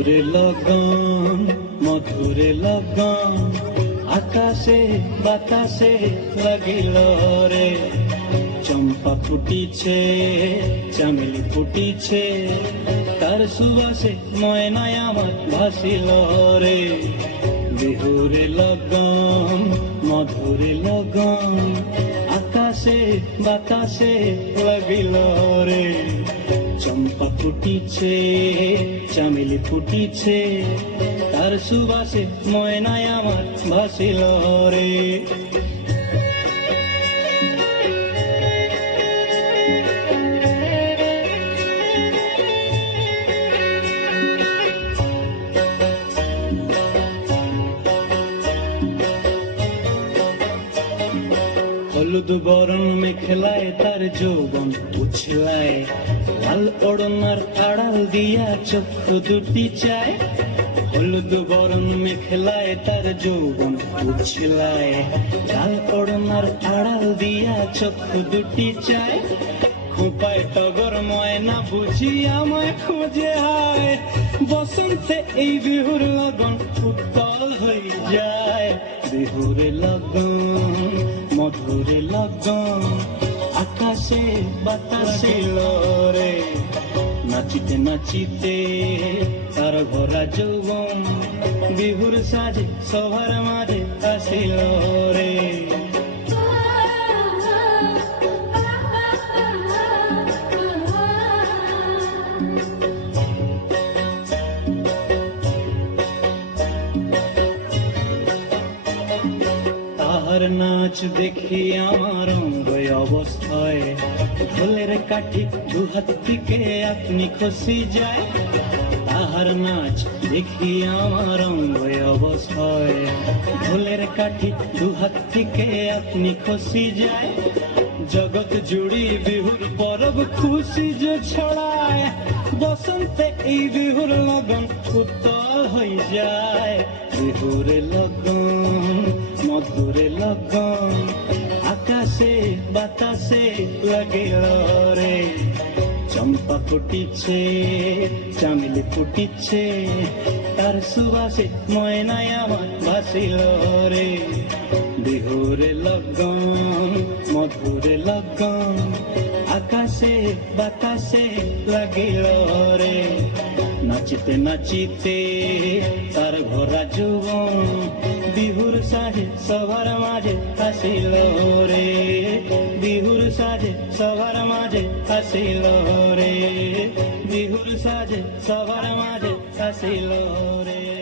বিহুরে লগন মধুরে লগন আকাশে বাতাসে লাগিল রে চম্পা ফুটিছে চামেলি ফুটিছে তার সুবাসে ময়নায় আমার ভাসিল রে বিহুরে লগন মধুরে লগন আকাশে বাতাসে লাগিল রে চম্পা ফুটিছে চামেলি ফুটিছে তার সুবাসে ময়নায় আমার ভাসিল রে হলুদ বরণ মেখলায় তার যৌবন উছলায় লাল ওড়নার আড়াল দিয়া চক্ষু দুটি চায় হলুদ বরণ মেখলায় তার যৌবন উছলায় লাল ওড়নার আড়াল দিয়া চক্ষু দুটি চায় খোপায় টগর ময়না বুঝি আমায় খোঁজে হায় বসন্তে এই বিহুর লগন উত্তল হয়ে যায় বিহুরে লগন মধুরে লগন আকাশে বাতাসে রে নাচিতে নাচিতে তার ভরা যৌবন বিহুর সাজে সবার মাঝে আসিল রে তাহার নাচ দেখি আমার অঙ্গ অবস্থায় ঢোলের কাঠি দু হাত থেকে আপনি খসি যায় তাহার নাচ দেখি আমার অঙ্গ অবস্থায় ঢোলের কাঠি দু হাত থেকে আপনি খসি যায় জগৎ জুড়ি বিহুর পরব খুশি যে ছড়ায় বসন্তে এই বিহুর লগন উত্তল হয়ে যায় বিহুরে লগন মধুরে লগন আকাশে বাতাসে লাগিল রে চম্পা ফুটিছে চামেলি ফুটিছে তার সুবাসে ময়নায় আমার ভাসিল রে বিহুরে লগন মধুরে লগন আকাশে বাতাসে লাগিল রে নাচিতে নাচিতে তার ভরা যৌবন বিহুর সাজে সবার মাঝে আসিল রে বিহুর সাজে সবার মাঝে আসিল রে বিহুর সাজে সবার মাঝে আসিল রে